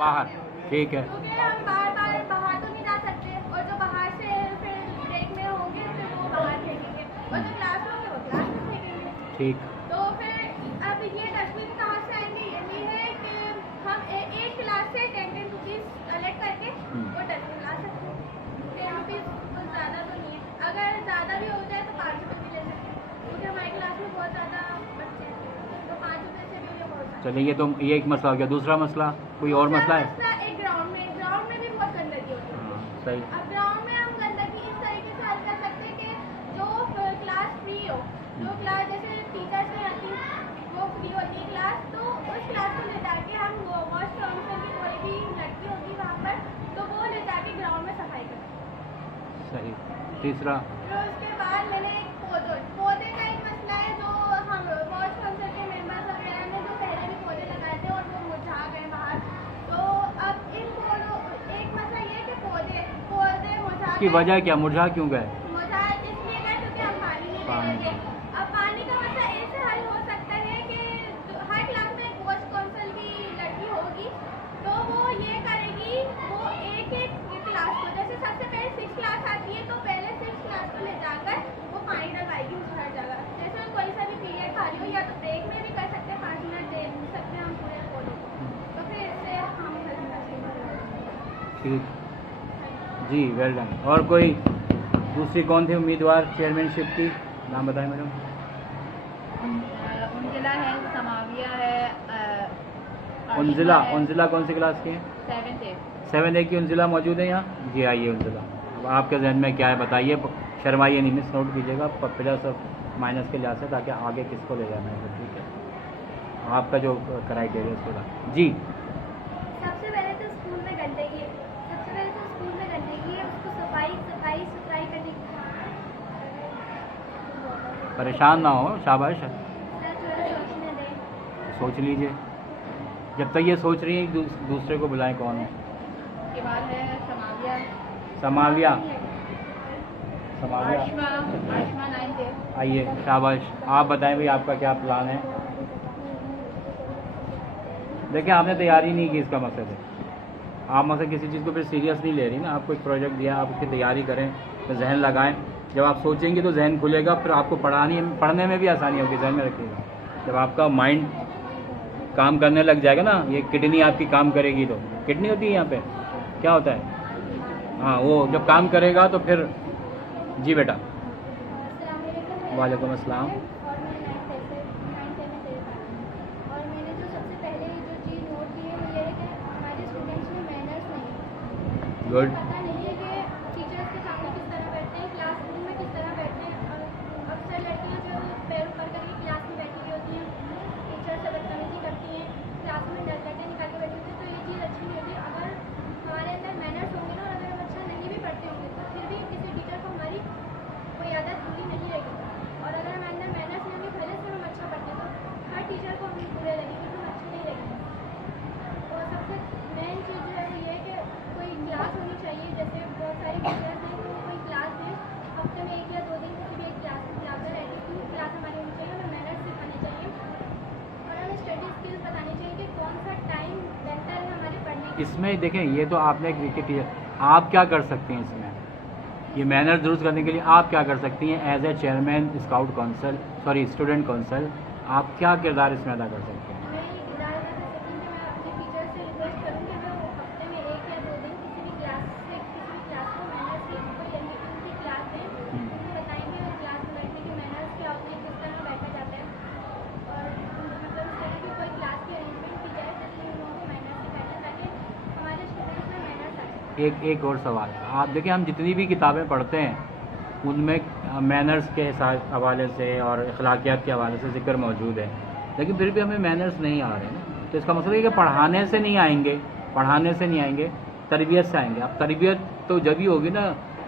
बाहर, ठीक है। क्योंकि हम बाहर तो नहीं जा सकते, और जो बाहर से फिर ब्रेक में होंगे फिर वो बाहर फेंकेंगे, और जो क्लास में होंगे वो क्लास में फेंकेंगे। ठीक। तो फिर अब ये डस्टबिन कहाँ से आएंगे, ये है कि हम एक क्लास से 10 रुपीज़ कलेक्ट करके वो डस्टबिन ला सकते हैं। 10 रुपीज़ कुछ ज़्यादा तो नहीं है, अगर ज़्यादा भी हो जाए तो 5 रुपये भी ले सकते हैं, क्योंकि हमारी क्लास में बहुत ज़्यादा बच्चे हैं, तो 5 रुपये से भी ये बहुत। चलिए, ये एक मसला हो गया। दूसरा मसला, कोई और मसला है? एक ग्राउंड में भी बहुत गंदगी होती है। सही। अब ग्राउंड में हम गंदगी इस तरीके से हल कर सकते हैं कि जो क्लास फ्री हो, जो क्लास जैसे टीचर्स नहीं आती वो फ्री होती है क्लास, तो उस क्लास को ले जाके हम वॉश काउंसिल की कोई भी लड़की होगी वहाँ पर, तो वो ले जाके ग्राउंड में सफाई करें। सही। तीसरा, फिर उसके बाद मैंने पौधे का एक मसला है, जो हम वॉश काउंसिल के मेंबर्स वगैरह ने जो पहले भी पौधे लगाए थे और वो मुरझा गए बाहर, तो अब इन पौधों, एक मसला ये है कि पौधे मुरझा इसकी वजह क्या, मुरझा क्यों गए? मुरझा इसलिए गए क्योंकि हम पानी नहीं दे रहे थे। अब पानी का मसला ऐसे हल हो सकता है कि हर क्लास में एक वॉश काउंसिल की लड़की होगी, तो वो ये करेगी, वो एक क्लास को, जैसे सबसे पहले 6 क्लास आती है, तो पहले 6 क्लास को ले जाकर वो पानी डलवाएगी उस हर जगह। जैसे कोई सा भी पीरियड खाली हो, या तो ब्रेक में भी कर सकते हैं, 5 मिनट दे सकते हैं हम पूरे पौधों को, तो फिर इससे हम ठीक जी, वेल डन। और कोई दूसरी कौन थी उम्मीदवार चेयरमैनशिप की, नाम बताएं मैडम। उंजिला है, समाविया है, उंजिला कौन सी क्लास की है? 7A की उंजिला मौजूद है यहाँ? जी, आइए उंजिला, अब आपके जहन में क्या है बताइए, शर्माइए नहीं, मिस नोट कीजिएगा प्लस और माइनस के लिहाज से, ताकि आगे किसको ले जाना है। ठीक है, आपका जो क्राइटेरिया थोड़ा जी। सबसे पहले तो स्कूल में गंदगी है, उसको सुथराई करने की परेशान ना हो, शाबाश, सोचने दें। सोच लीजिए। जब तक ये सोच रही है, दूसरे को बुलाएं, कौन है? के बाद है समाविया। आशमा 9th है। आइए, शाबाश। आप बताएं भाई, आपका क्या प्लान है? देखिए, आपने तैयारी नहीं की, इसका मकसद है आप मतलब किसी चीज़ को फिर सीरियस नहीं ले रही ना। आपको एक प्रोजेक्ट दिया, आप उसकी तैयारी करें, तो जहन लगाएं। जब आप सोचेंगे तो जहन खुलेगा, फिर आपको पढ़ने में भी आसानी होगी। जहन में रखिएगा, जब आपका माइंड काम करने लग जाएगा ना, ये किडनी आपकी काम करेगी, तो किडनी होती है यहाँ पे, क्या होता है, हाँ, वो जब काम करेगा तो फिर जी बेटा। वालेकुम अस्सलाम। और मैंने जो सबसे पहले जो चीज़ नोट की है वो ये है कि हमारे स्टूडेंट्स में मैनर्स नहीं, गुड। पता नहीं है कि टीचर्स के सामने किस तरह बैठते हैं, क्लासरूम में किस तरह बैठते हैं। और अक्सर लड़कियां जो पैर ऊपर करके क्लास में बैठी हुई होती हैं, टीचर से बदतमीजी करती हैं, क्लास में डंडे निकाल के बैठी होती है, तो ये चीज़ अच्छी नहीं होती। अगर हमारे अंदर मैनर्स होंगे ना, और अगर हम अच्छा नहीं भी पढ़ते होंगे, तो फिर भी किसी टीचर को हमारी कोई आदत बुरी नहीं लगेगी। और अगर हमारे अंदर मैनर्स नहीं होंगे, भले से हम अच्छा पढ़ते, तो हर टीचर को हम बुरे लगेंगे, तो हम अच्छे नहीं लगेंगे। और सबसे मेन चीज़ जो है वो ये है कि कोई क्लास होनी चाहिए। जैसे बहुत सारी टीचर्स हैं, तो कोई क्लास दें, हफ्ते में 1 या 2 दिन किसी भी एक क्लास में जाकर एटीट्यूड क्लास हमारी होनी चाहिए, हमें मैनर्स सिखाने चाहिए, और हमें स्टडी स्किल्स बतानी चाहिए कि कौन सा टाइम बेहतर है हमारे पढ़ने के। इसमें देखें, ये तो आपने एक विकेट टीचर, आप क्या कर सकती हैं इसमें? ये मैनर दुरुस्त करने के लिए आप क्या कर सकती हैं as a chairman scout council, sorry student council, आप क्या किरदार इसमें अदा कर सकते हैं? मैं ये किरदार अदा कर सकती हूँ कि मैं अपने टीचर से रिक्वेस्ट करूँगी कि वो हफ्ते में 1 या 2 दिन किसी भी क्लास को मैनर्स की कोई उनकी क्लास दें, उनको बताएंगे क्लास में बैठने के मैनर्स क्या होते हैं, किस तरह बैठा जाता है, और मतलब इस तरह की कोई क्लास की अरेंजमेंट की जाए जिसमें उन लोगों को मैनर्स सिखाए जाए, ताकि हमारे स्टूडेंट्स में मैनर्स आए। एक और सवाल, आप देखिए, हम जितनी भी किताबें पढ़ते हैं उनमें मैनर्स के हवाले से और अखलाकियात के हवाले से ज़िक्र मौजूद है, लेकिन फिर भी हमें मैनर्स नहीं आ रहे हैं। तो इसका मतलब है कि पढ़ाने से नहीं आएंगे, तरबियत से आएंगे। अब तरबियत तो जब ही होगी ना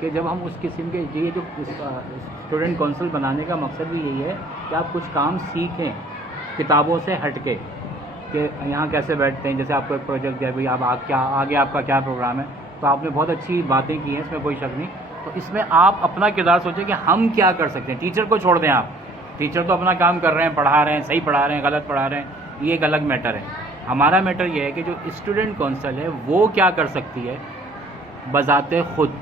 कि जब हम उस किस्म के, ये जो स्टूडेंट काउंसिल बनाने का मकसद भी यही है कि आप कुछ काम सीखें किताबों से हट के, कि यहाँ कैसे बैठते हैं। जैसे आपको एक प्रोजेक्ट दिया, भाई आप आगे आपका क्या प्रोग्राम है, तो आपने बहुत अच्छी बातें की हैं, इसमें कोई शक नहीं। तो इसमें आप अपना किरदार सोचें कि हम क्या कर सकते हैं। टीचर को छोड़ दें आप, टीचर तो अपना काम कर रहे हैं, पढ़ा रहे हैं, सही पढ़ा रहे हैं, गलत पढ़ा रहे हैं, ये एक अलग मैटर है। हमारा मैटर ये है कि जो स्टूडेंट काउंसिल है वो क्या कर सकती है बजाते खुद।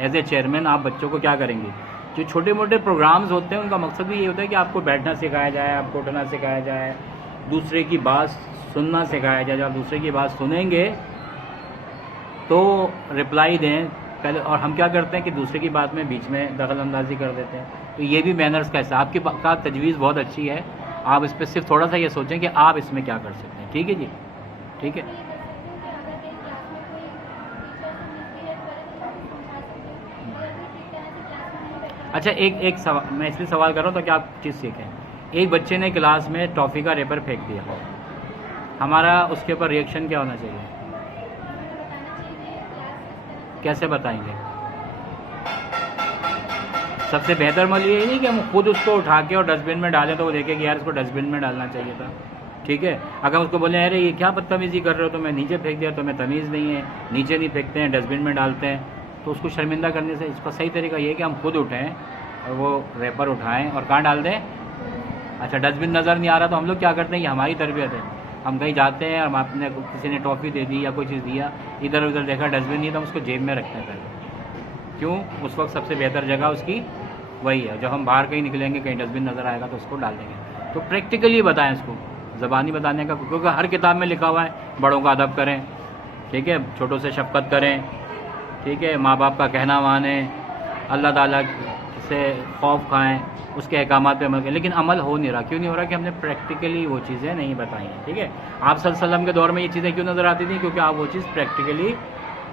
एज ए चेयरमैन आप बच्चों को क्या करेंगे? जो छोटे मोटे प्रोग्राम्स होते हैं उनका मकसद भी ये होता है कि आपको बैठना सिखाया जाए, आपको उठना सिखाया जाए, दूसरे की बात सुनना सिखाया जाए। जब आप दूसरे की बात सुनेंगे तो रिप्लाई दें पहले, और हम क्या करते हैं कि दूसरे की बात में बीच में दखल अंदाजी कर देते हैं। तो ये भी मैनर्स का हिस्सा। आपकी का तजवीज़ बहुत अच्छी है, आप इस पर सिर्फ थोड़ा सा ये सोचें कि आप इसमें क्या कर सकते हैं। ठीक है जी, ठीक है। ये कर सकते हैं कि अगर कहीं क्लास में कोई टीचर से मिसबिहेव करे तो उसको समझा सकते हैं। अगर कोई ठीक तरह से क्लास में नहीं बैठा अच्छा, एक सवाल मैं इसलिए सवाल कर रहा हूँ ताकि आप चीज़ सीखें। एक बच्चे ने क्लास में टॉफ़ी का रेपर फेंक दिया, हमारा उसके ऊपर रिएक्शन क्या होना चाहिए? हमें बताना चाहिए कि क्लास किस तरह से कैसे बताएंगे? सबसे बेहतर मतलब ये नहीं कि हम खुद उसको उठा के और डस्टबिन में डालें तो वो देखे कि यार इसको डस्टबिन में डालना चाहिए था। ठीक है, अगर उसको बोले अरे ये क्या बदतमीज़ी कर रहे हो, तो मैं नीचे फेंक दिया, तो मैं तमीज़ नहीं है, नीचे नहीं फेंकते हैं डस्टबिन में डालते हैं, तो उसको शर्मिंदा करने से इसका सही तरीका ये है कि हम खुद उठें और वो रेपर उठाएं और कहाँ डाल दें। अच्छा, डस्टबिन नज़र नहीं आ रहा तो हम लोग क्या करते हैं, ये हमारी तरबियत है। हम कहीं जाते हैं और आपने किसी ने टॉफ़ी दे दी या कोई चीज़ दिया, इधर उधर देखा डस्टबिन नहीं, तो हम उसको जेब में रखते हैं पहले। क्यों? उस वक्त सबसे बेहतर जगह उसकी वही है। जब हम बाहर कहीं निकलेंगे, कहीं डस्टबिन नज़र आएगा तो उसको डाल देंगे। तो प्रैक्टिकली बताएं उसको, ज़बानी बताने का, क्योंकि हर किताब में लिखा हुआ है बड़ों का अदब करें, ठीक है, छोटों से शफ़क़त करें, ठीक है, माँ बाप का कहना मानें, अल्लाह ताला से खौफ खाएं, उसके अहकामात पे अमल करें। लेकिन अमल हो नहीं रहा। क्यों नहीं हो रहा? कि हमने प्रैक्टिकली वो चीज़ें नहीं बताई हैं। ठीक है, आप सल्लल्लाहु अलैहि वसल्लम के दौर में ये चीज़ें क्यों नज़र आती थी? क्योंकि आप वो चीज़ प्रैक्टिकली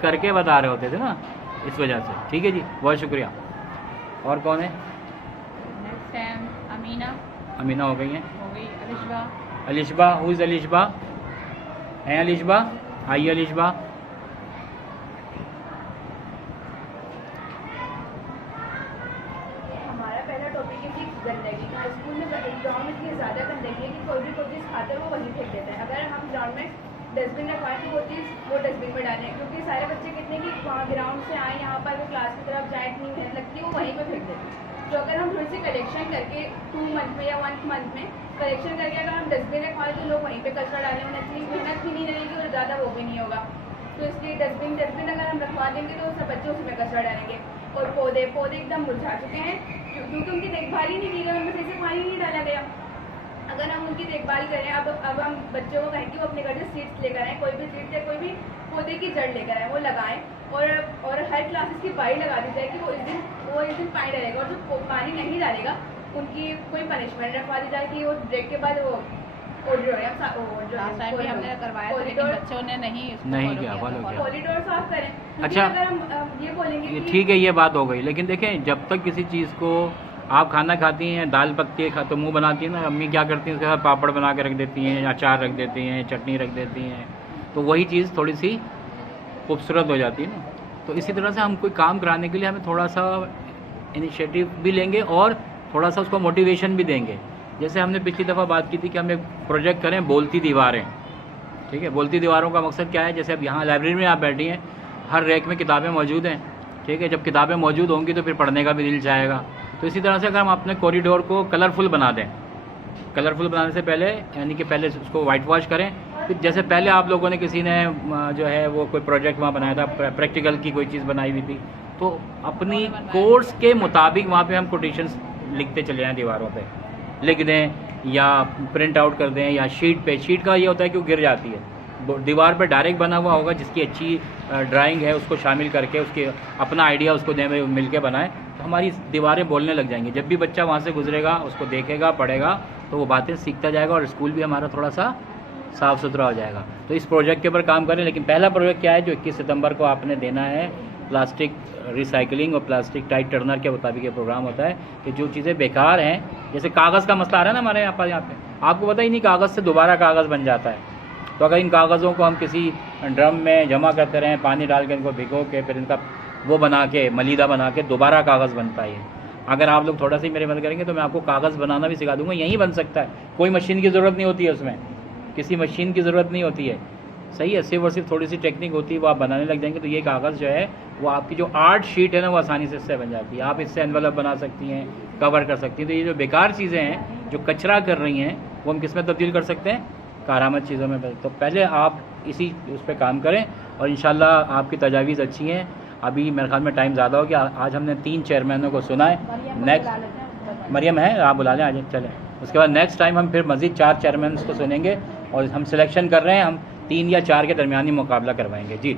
करके बता रहे होते थे ना, इस वजह से। ठीक है जी, बहुत शुक्रिया। और कौन है? नेक्स्ट है अमीना, अमीना हो गई हैं। हो गई अलिशबा, अलिशबा, हु इज़ अलिशबा? हैं अलिशबा? आइए अलिशबा। हमारा पहला टॉपिक है कि गंदगी का। स्कूल में ग्राउंड में इतनी ज़्यादा गंदगी है कि कोई भी कोई चीज़ खाता है वो वहीं फेंक देता है। अगर हम ग्राउंड में डस्टबिन रखवाएं तो वो चीज़ वो डस्टबिन में डालें, क्योंकि सारे बच्चे कितने कि वहाँ ग्राउंड से आए, यहाँ पर वो क्लास की तरफ जाए, इतनी मेहनत लगती है वो वहीं पर फेंक देते हैं। तो अगर हम थोड़ी सी कलेक्शन करके 2 मंथ में या 1 मंथ में कलेक्शन करके अगर हम डस्टबिन रखवाएं तो लोग वहीं पर कचरा डालें, उन्हें इतनी मेहनत भी नहीं रहेगी और ज़्यादा वो भी नहीं होगा। तो इसलिए डस्टबिन अगर हम रखवा देंगे तो सब बच्चे उसमें कचरा डालेंगे। और पौधे एकदम मुरझा चुके हैं क्योंकि उनकी देखभाल ही नहीं की गई, उनमें सही से पानी नहीं डाला गया। अगर हम उनकी देखभाल करें, अब हम बच्चों को कहें कि वो अपने घर से सीड्स लेकर आएँ, कोई भी सीड्स या कोई भी पौधे की जड़ लेकर आएँ, वो लगाएं। और हर क्लासेस की बारी लगा दी जाए कि वो इस दिन पानी डालेगा, और जो पानी नहीं डालेगा उनकी कोई पनिशमेंट रखवा दी जाए कि वो ब्रेक के बाद वो लास्ट टाइम भी हमने करवाया था लेकिन बच्चों ने नहीं किया, फॉलो किया। कॉरिडोर साफ करें। क्योंकि अच्छा, अगर हम ये बोलेंगे कि ठीक है, ये बात हो गई। लेकिन देखें, जब तक किसी चीज़ को आप खाना खाती हैं, दाल पकती है तो मुँह बनाती है ना, अम्मी क्या करती हैं उसके साथ पापड़ बना के रख देती हैं, अचार रख देती हैं, चटनी रख देती हैं, तो वही चीज़ थोड़ी सी खूबसूरत हो जाती है ना। तो इसी तरह से हम कोई काम कराने के लिए हमें थोड़ा सा इनिशिएटिव भी लेंगे और थोड़ा सा उसको मोटिवेशन भी देंगे। जैसे हमने पिछली दफ़ा बात की थी कि हम एक प्रोजेक्ट करें बोलती दीवारें। ठीक है, बोलती दीवारों का मकसद क्या है? जैसे अब यहाँ लाइब्रेरी में आप बैठी हैं, हर रैक में किताबें मौजूद हैं। ठीक है, जब किताबें मौजूद होंगी तो फिर पढ़ने का भी दिल चाहेगा। तो इसी तरह से अगर हम अपने कॉरिडोर को कलरफुल बना दें, कलरफुल बनाने से पहले यानी कि पहले उसको वाइट वॉश करें। फिर जैसे पहले आप लोगों ने किसी ने जो है वो कोई प्रोजेक्ट वहाँ बनाया था, प्रैक्टिकल की कोई चीज़ बनाई हुई थी, तो अपनी कोर्स के मुताबिक वहाँ पे हम कोटेशंस लिखते चले जाएँ, दीवारों पे लिख दें या प्रिंट आउट कर दें या शीट का ये होता है कि वो गिर जाती है, दीवार पे डायरेक्ट बना हुआ होगा। जिसकी अच्छी ड्राइंग है उसको शामिल करके उसके अपना आइडिया उसको दें, मिल के बनाएं, तो हमारी दीवारें बोलने लग जाएंगी। जब भी बच्चा वहाँ से गुजरेगा, उसको देखेगा, पढ़ेगा, तो वो बातें सीखता जाएगा और स्कूल भी हमारा थोड़ा सा साफ़ सुथरा हो जाएगा। तो इस प्रोजेक्ट के ऊपर काम करें। लेकिन पहला प्रोजेक्ट क्या है जो 21 सितंबर को आपने देना है, प्लास्टिक रिसाइकलिंग और प्लास्टिक टाइट टर्नर के मुताबिक ये प्रोग्राम होता है कि जो चीज़ें बेकार हैं, जैसे कागज़ का मसला आ रहा है ना हमारे यहाँ पे, आपको पता ही नहीं कागज़ से दोबारा कागज़ बन जाता है। तो अगर इन कागज़ों को हम किसी ड्रम में जमा करते रहें, पानी डाल के इनको भिगो के फिर इनका वो बना के मलीदा बना के दोबारा कागज़ बनता है। अगर आप लोग थोड़ा सा ही मेरी मदद करेंगे तो मैं आपको कागज़ बनाना भी सिखा दूँगा। यहीं बन सकता है, कोई मशीन की ज़रूरत नहीं होती है, उसमें किसी मशीन की ज़रूरत नहीं होती है। सही है, सिर्फ और सिर्फ थोड़ी सी टेक्निक होती है, वो आप बनाने लग जाएंगे तो ये कागज़ जो है वो आपकी जो आर्ट शीट है ना वो आसानी से इससे बन जाती है। आप इससे एनवलप बना सकती हैं, कवर कर सकती हैं। तो ये जो बेकार चीज़ें हैं जो कचरा कर रही हैं वो हम किस में तब्दील कर सकते हैं? कारआमद चीज़ों में। तो पहले आप इसी उस पर काम करें और इंशाल्लाह आपकी तजावीज़ अच्छी हैं। अभी मेरे ख्याल में टाइम ज़्यादा हो गया। आज हमने 3 चेयरमैनों को सुना है। नेक्स्ट मरियम है, आप बुला लें, आज चलें। उसके बाद नेक्स्ट टाइम हम फिर मज़ीद 4 चेयरमैन को सुनेंगे और हम सिलेक्शन कर रहे हैं, हम 3 या 4 के दरमियानी मुकाबला करवाएंगे। जी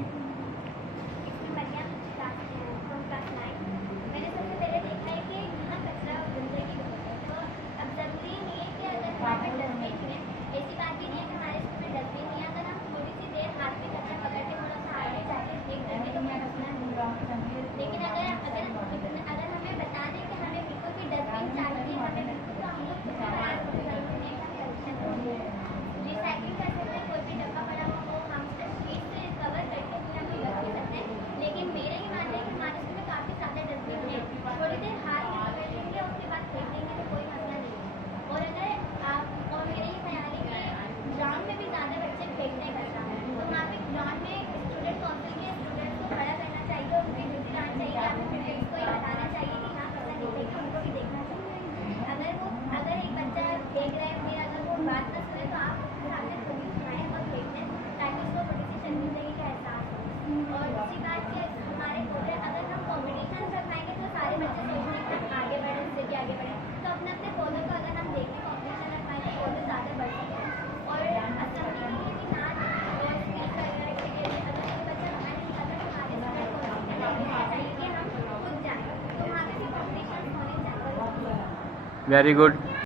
लेकिन अगर हमें बता दें कि हमें बिल्कुल भी डस्टबिन चाहिए, हमें बिल्कुल तो हम लोग रिसाइकिल कर सकते हैं। कोई भी डब्बा पड़ा हो हम उसको शीट से कवर करके फिर हम रख भी सकते हैं। लेकिन मेरा ये मानना है कि हमारे स्कूल में काफ़ी ज़्यादा डस्टबिन है, थोड़ी देर हाथ में पकड़ लेंगे उसके बाद फेंक देंगे तो कोई मसला नहीं है। और अगर आप और मेरा ये ख्याल है कि ग्राउंड में भी ज़्यादा बच्चे फेंकते हैं कचरा, तो वहाँ पे ग्राउंड में स्टूडेंट काउंसिल के स्टूडेंट्स को खड़ा करना चाहिए, उनकी ड्यूटी लाना चाहिए, या फिर पेरेंट्स को ही बताना चाहिए कि हाँ कचरा नहीं फेंकना, उनको भी देखना चाहिए। अगर एक बच्चा फेंक रहा है फिर अगर वो बात ना सुने तो आप उसके सामने थोड़ी सुनाएं और फेंक दें ताकि उसको थोड़ी सी शर्मिंदगी का एहसास हो। और दूसरी बात कि हमारे होटल अगर हम कॉम्पिटिशन करवाएंगे तो सारे बच्चे सोचेंगे कि हम आगे बढ़ें, उससे कि आगे बढ़ें। तो अपने अपने पौधों को अगर हम देखें कॉम्पिटिशन रखवाएंगे तो पौधे ज़्यादा बढ़ सकते हैं। और असेंबली में ये कि नाच और स्पीच वगैरह के लिए अगर कोई बच्चा हमारे निकलता है हमारे स्टूडेंट को चाहिए कि हम खुद जाएँ, तो वहाँ पे भी कॉम्पिटिशन होने चाहिए। Very good.